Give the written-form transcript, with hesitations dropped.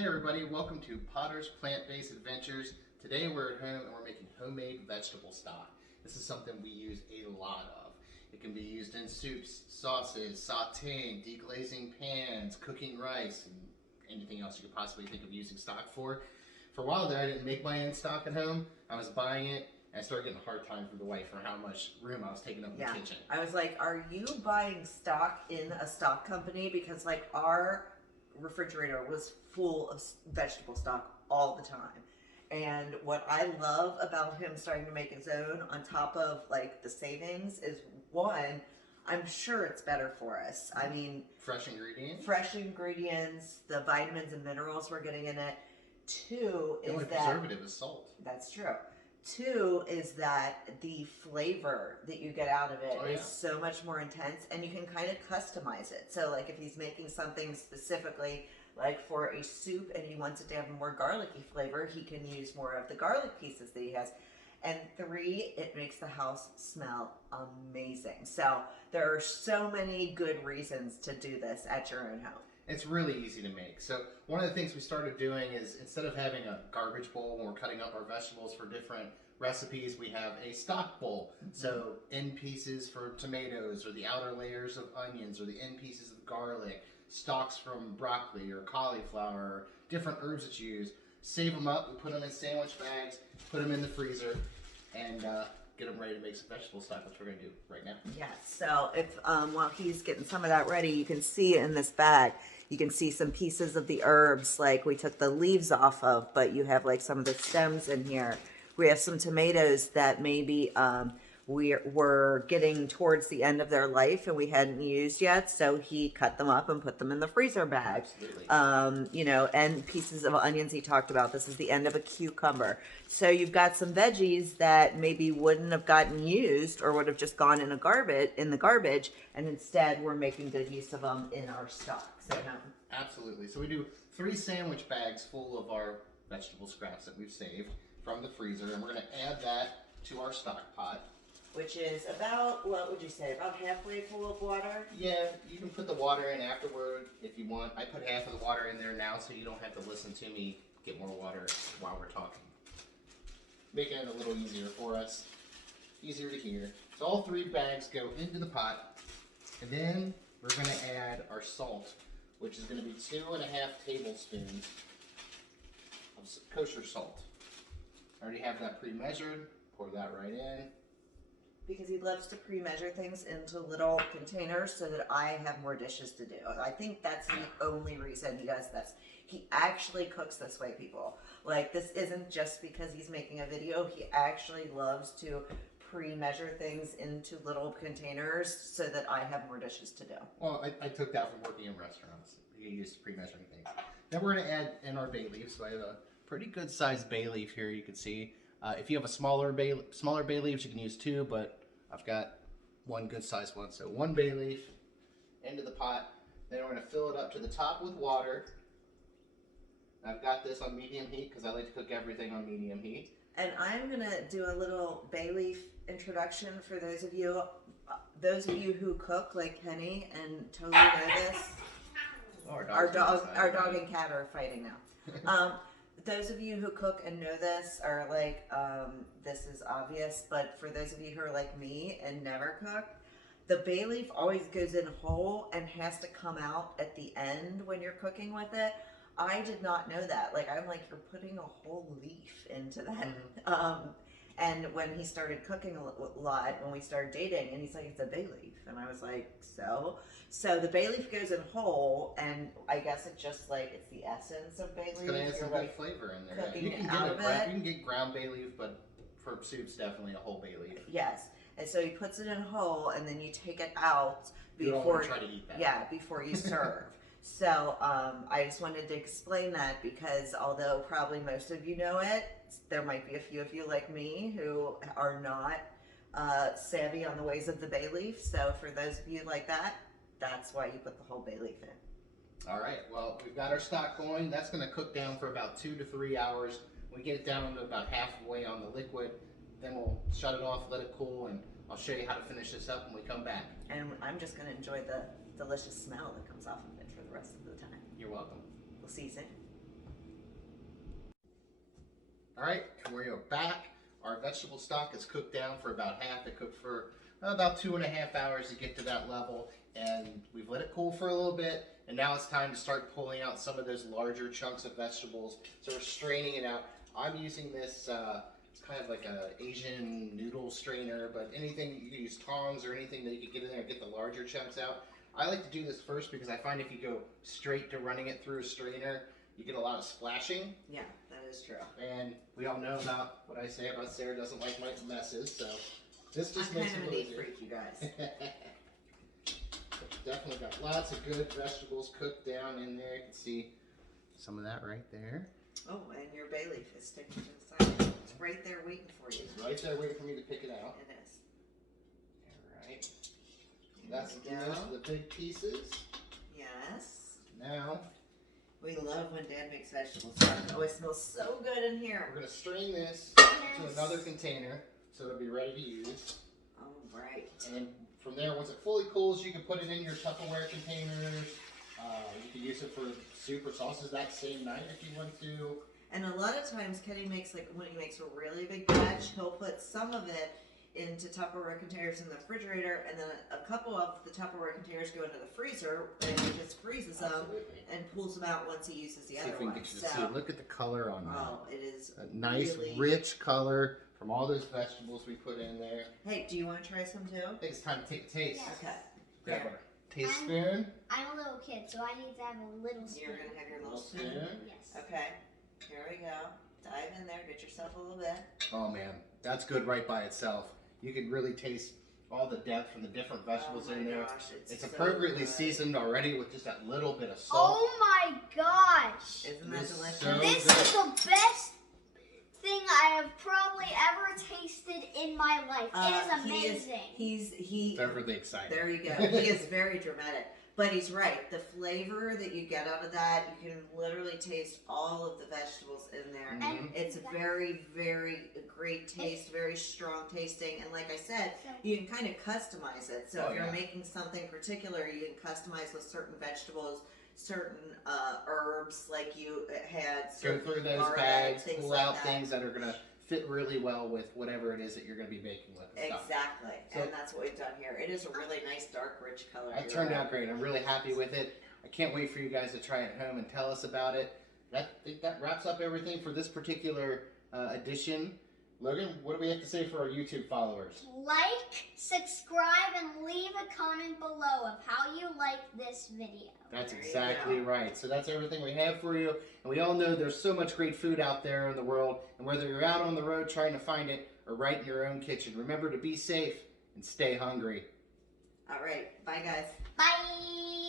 Hey everybody, welcome to Potter's Plant-Based Adventures. Today we're at home and we're making homemade vegetable stock. This is something we use a lot of. It can be used in soups, sauces, sauteing, deglazing pans, cooking rice, and anything else you could possibly think of using stock for. For a while there I didn't make my own stock at home. I was buying it and I started getting a hard time from the wife for how much room I was taking up in the kitchen. I was like, are you buying stock in a stock company? Because like our refrigerator was full of vegetable stock all the time. And what I love about him starting to make his own on top of like the savings is one, I'm sure it's better for us. I mean, fresh ingredients, the vitamins and minerals we're getting in it. Two is that preservative is salt. That's true. Two is that the flavor that you get out of it is so much more intense, and you can kind of customize it. So like if he's making something specifically like for a soup and he wants it to have a more garlicky flavor, he can use more of the garlic pieces that he has. And three, it makes the house smell amazing. So there are so many good reasons to do this at your own home. It's really easy to make. So one of the things we started doing is instead of having a garbage bowl when we're cutting up our vegetables for different recipes, we have a stock bowl. So end pieces for tomatoes, or the outer layers of onions, or the end pieces of garlic, stalks from broccoli or cauliflower, or different herbs that you use. Save them up, we put them in sandwich bags, put them in the freezer, and get them ready to make some vegetable stock, which we're going to do right now. Yes, so if while he's getting some of that ready, you can see in this bag, you can see some pieces of the herbs, like we took the leaves off of, but you have like some of the stems in here. We have some tomatoes that maybe we're getting towards the end of their life and we hadn't used yet, so he cut them up and put them in the freezer bag. Absolutely. You know, and pieces of onions he talked about. This is the end of a cucumber. So you've got some veggies that maybe wouldn't have gotten used or would have just gone in the garbage, and instead we're making good use of them in our stock. So absolutely. So we do 3 sandwich bags full of our vegetable scraps that we've saved from the freezer, and we're going to add that to our stock pot. Which is about, what would you say, about halfway full of water? Yeah, you can put the water in afterward if you want. I put half of the water in there now so you don't have to listen to me get more water while we're talking. Making it a little easier for us. Easier to hear. So all 3 bags go into the pot, and then we're going to add our salt, which is going to be 2.5 tablespoons of kosher salt. I already have that pre-measured. Pour that right in. Because he loves to pre-measure things into little containers so that I have more dishes to do. I think that's the only reason he does this. He actually cooks this way, people. Like, this isn't just because he's making a video. He actually loves to pre-measure things into little containers so that I have more dishes to do. Well, I took that from working in restaurants. You used to pre-measuring things. Then we're going to add in our bay leaves. So I have a pretty good sized bay leaf here, you can see. If you have a smaller bay leaves, you can use 2, but I've got 1 good sized one. So 1 bay leaf into the pot. Then we're going to fill it up to the top with water. I've got this on medium heat because I like to cook everything on medium heat. And I'm going to do a little bay leaf introduction for those of you who cook like Penny and totally know this. Oh, our dog and cat are fighting now. Those of you who cook and know this are like, this is obvious, but for those of you who are like me and never cook, the bay leaf always goes in whole and has to come out at the end when you're cooking with it. I did not know that. Like, I'm like, you're putting a whole leaf into that. Mm-hmm. And when he started cooking a lot, when we started dating, and he's like, it's a bay leaf. And I was like, so? So the bay leaf goes in whole, and I guess it's just like, it's the essence of bay leaf. It's going to add some good flavor in there. Cooking You can get ground bay leaf, but for soups, definitely a whole bay leaf. Yes. And so he puts it in whole, and then you take it out before, you don't want to try to eat that. Yeah, before you serve. So I just wanted to explain that because although probably most of you know it, there might be a few of you like me who are not savvy on the ways of the bay leaf. So for those of you like that, that's why you put the whole bay leaf in. All right, well, we've got our stock going. That's going to cook down for about 2 to 3 hours. We get it down to about halfway on the liquid. Then we'll shut it off, let it cool, and I'll show you how to finish this up when we come back. And I'm just going to enjoy the delicious smell that comes off of it for the rest of the time. You're welcome. We'll see you soon. All right, and we are back. Our vegetable stock is cooked down for about half. It cooked for about 2.5 hours to get to that level, and we've let it cool for a little bit, and now it's time to start pulling out some of those larger chunks of vegetables. So we're straining it out. I'm using this, it's kind of like an Asian noodle strainer, but anything, you can use tongs or anything that you can get in there and get the larger chunks out. I like to do this first because I find if you go straight to running it through a strainer, you get a lot of splashing. Yeah, that is true. And we all know about what I say about Sarah doesn't like my messes, so this just I'm makes kind it of a really neat freak, you guys. Definitely got lots of good vegetables cooked down in there. You can see some of that right there. Oh, and your bay leaf is sticking to the side. It's right there waiting for you. It's right there waiting for me to pick it out. It is. All right. That's most of the big pieces. Yes. Now, we love when Dad makes vegetable stock. Oh, it smells so good in here. we're going to strain this to another container so it'll be ready to use. All right. And then from there, once it fully cools, you can put it in your Tupperware containers. You can use it for soup or sauces that same night if you want to. And a lot of times Kenny makes, like, when he makes a really big batch, he'll put some of it into Tupperware containers in the refrigerator, and then a couple of the Tupperware containers go into the freezer, and he just freezes them and pulls them out once he uses the other ones. So look at the color on that. Oh, it is a nice, really rich color from all those vegetables we put in there. Hey, do you want to try some too? I think it's time to take a taste. Yes. Okay. Grab our taste spoon. I'm a little kid, so I need to have a little spoon. You're going to have your little spoon? Yes. Okay. Here we go. Dive in there. Get yourself a little bit. Oh man, that's good right by itself. You can really taste all the depth from the different vegetables in there. Gosh, It's so appropriately good. seasoned already with just that little bit of salt. Oh my gosh! Isn't that It's delicious? so This good. is the best thing I have probably ever tasted in my life. It is amazing. He's Overly excited. there you go. He is very dramatic. But he's right. The flavor that you get out of that, you can literally taste all of the vegetables in there. Mhm. It's very, very great taste, very strong tasting. And like I said, you can kind of customize it. So Oh, if you're yeah. making something particular, you can customize with certain vegetables, certain herbs, like you had. Go certain through those garlic, bags, things pull like out that. things that are going to fit really well with whatever it is that you're going to be making with the stuff. Exactly. So- And that's what we've done here. It is a really nice, dark, rich color. That turned out great. I'm really happy with it. I can't wait for you guys to try it at home and tell us about it. I think that wraps up everything for this particular edition. Logan, what do we have to say for our YouTube followers? Like, subscribe, and leave a comment below of how you like this video. That's There you exactly go. right. So that's everything we have for you. And we all know there's so much great food out there in the world. And whether you're out on the road trying to find it or right in your own kitchen, remember to be safe and stay hungry. All right. Bye, guys. Bye!